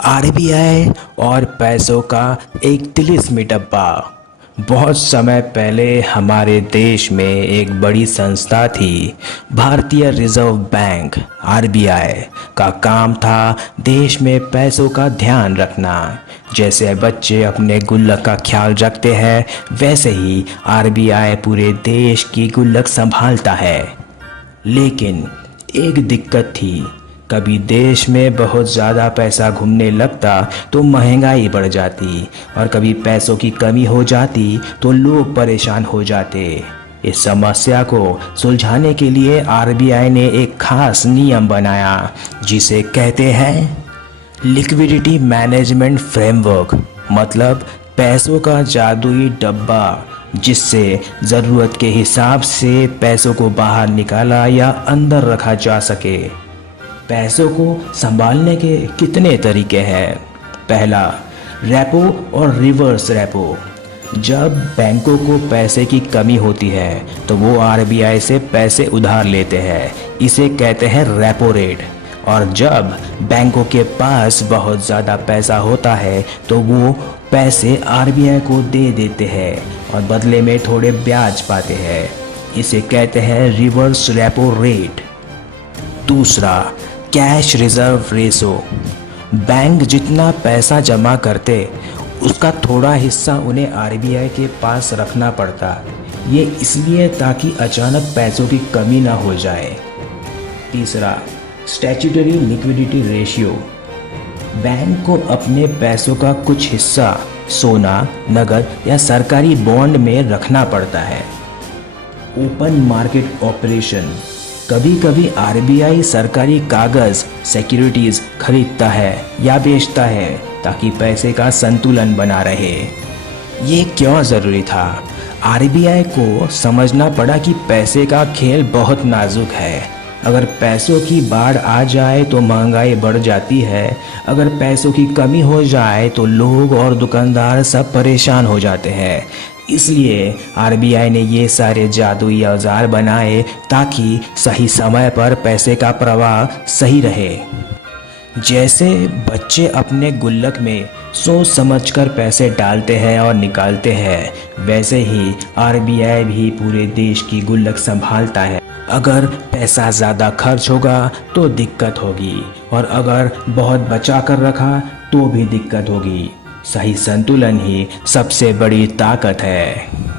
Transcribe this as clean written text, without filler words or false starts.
RBI और पैसों का एक तिलिस्मी डब्बा। बहुत समय पहले हमारे देश में एक बड़ी संस्था थी, भारतीय रिजर्व बैंक आरबीआई। का काम था देश में पैसों का ध्यान रखना। जैसे बच्चे अपने गुल्लक का ख्याल रखते हैं, वैसे ही आरबीआई पूरे देश की गुल्लक संभालता है। लेकिन एक दिक्कत थी, कभी देश में बहुत ज़्यादा पैसा घूमने लगता तो महंगाई बढ़ जाती, और कभी पैसों की कमी हो जाती तो लोग परेशान हो जाते। इस समस्या को सुलझाने के लिए आरबीआई ने एक खास नियम बनाया, जिसे कहते हैं लिक्विडिटी मैनेजमेंट फ्रेमवर्क, मतलब पैसों का जादुई डब्बा, जिससे ज़रूरत के हिसाब से पैसों को बाहर निकाला या अंदर रखा जा सके। पैसों को संभालने के कितने तरीके हैं। पहला, रेपो और रिवर्स रेपो। जब बैंकों को पैसे की कमी होती है तो वो आरबीआई से पैसे उधार लेते हैं, इसे कहते हैं रेपो रेट। और जब बैंकों के पास बहुत ज़्यादा पैसा होता है तो वो पैसे आरबीआई को दे देते हैं और बदले में थोड़े ब्याज पाते हैं, इसे कहते हैं रिवर्स रेपो रेट। दूसरा, कैश रिजर्व रेशो। बैंक जितना पैसा जमा करते उसका थोड़ा हिस्सा उन्हें आरबीआई के पास रखना पड़ता। ये इसलिए ताकि अचानक पैसों की कमी ना हो जाए। तीसरा, स्टैट्यूटरी लिक्विडिटी रेशियो। बैंक को अपने पैसों का कुछ हिस्सा सोना, नकद या सरकारी बॉन्ड में रखना पड़ता है। Open market operation. कभी कभी आरबीआई सरकारी कागज, सिक्योरिटीज खरीदता है या बेचता है ताकि पैसे का संतुलन बना रहे। ये क्यों ज़रूरी था? आरबीआई को समझना पड़ा कि पैसे का खेल बहुत नाजुक है। अगर पैसों की बाढ़ आ जाए तो महंगाई बढ़ जाती है, अगर पैसों की कमी हो जाए तो लोग और दुकानदार सब परेशान हो जाते हैं। इसलिए आरबीआई ने ये सारे जादुई औजार बनाए ताकि सही समय पर पैसे का प्रवाह सही रहे। जैसे बच्चे अपने गुल्लक में सोच समझकर पैसे डालते हैं और निकालते हैं, वैसे ही आरबीआई भी पूरे देश की गुल्लक संभालता है। अगर पैसा ज़्यादा खर्च होगा तो दिक्कत होगी, और अगर बहुत बचा कर रखा तो भी दिक्कत होगी। सही संतुलन ही सबसे बड़ी ताकत है।